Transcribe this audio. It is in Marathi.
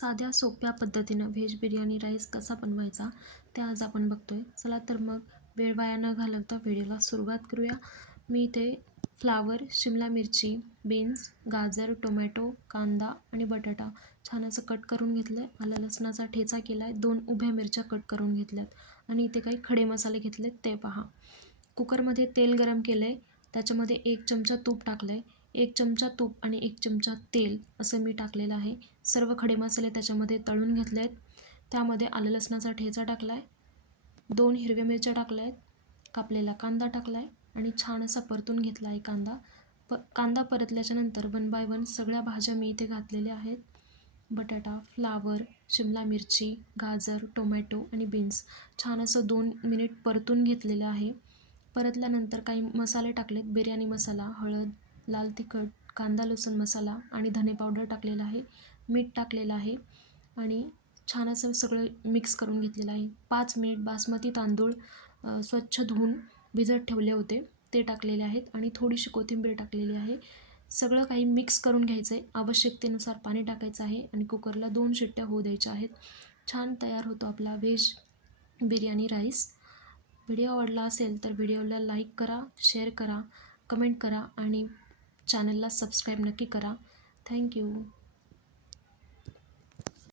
साध्या सोप्या पद्धतीनं व्हेज बिर्याणी राईस कसा बनवायचा ते आज आपण बघतोय. चला तर मग वेळ वाया न घालवता व्हिडिओला सुरुवात करूया. मी इथे फ्लावर, शिमला मिरची, बीन्स, गाजर, टोमॅटो, कांदा आणि बटाटा छान असं कट करून घेतलं आहे. आलं लसणाचा ठेचा केला आहे. 2 उभ्या मिरच्या कट करून घेतल्यात आणि इथे काही खडे मसाले घेतलेत ते पहा. कुकरमध्ये तेल गरम केलं आहे. त्याच्यामध्ये 1 चमचा तूप टाकलं आहे. 1 चमचा तूप आणि 1 चमचा तेल असं मी टाकलेलं आहे. सर्व खडे मसाले त्याच्यामध्ये तळून घेतले आहेत. त्यामध्ये आलं लसणाचा ठेचा टाकला आहे. 2 हिरव्या मिरच्या टाकल्या आहेत. कापलेला कांदा टाकला आहे आणि छान असा परतून घेतला आहे कांदा. कांदा परतल्याच्यानंतर 1 बाय 1 सगळ्या भाज्या मी इथे घातलेल्या आहेत. बटाटा, फ्लावर, शिमला मिरची, गाजर, टोमॅटो आणि बीन्स छान असं 2 मिनिट परतून घेतलेलं आहे. परतल्यानंतर काही मसाले टाकलेत. बिर्याणी मसाला, हळद, लाल तिखट, कांदा लसूण मसाला आणि धने पावडर टाकलेला आहे. मीठ टाकलेलं आहे आणि छान असं सगळं मिक्स करून घेतलेलं आहे. 5 मिनिट बासमती तांदूळ स्वच्छ धुवून भिजत ठेवले होते ते टाकलेले आहेत आणि थोडीशी कोथिंबीर टाकलेली आहे. सगळं काही मिक्स करून घ्यायचं आहे. आवश्यकतेनुसार पाणी टाकायचं आहे आणि कुकरला 2 शिट्ट्या होऊ द्यायच्या आहेत. छान तयार होतो आपला व्हेज बिर्याणी राईस. व्हिडिओ आवडला असेल तर व्हिडिओला लाईक करा, शेअर करा, कमेंट करा आणि चॅनलला सबस्क्राईब नक्की करा. थँक्यू.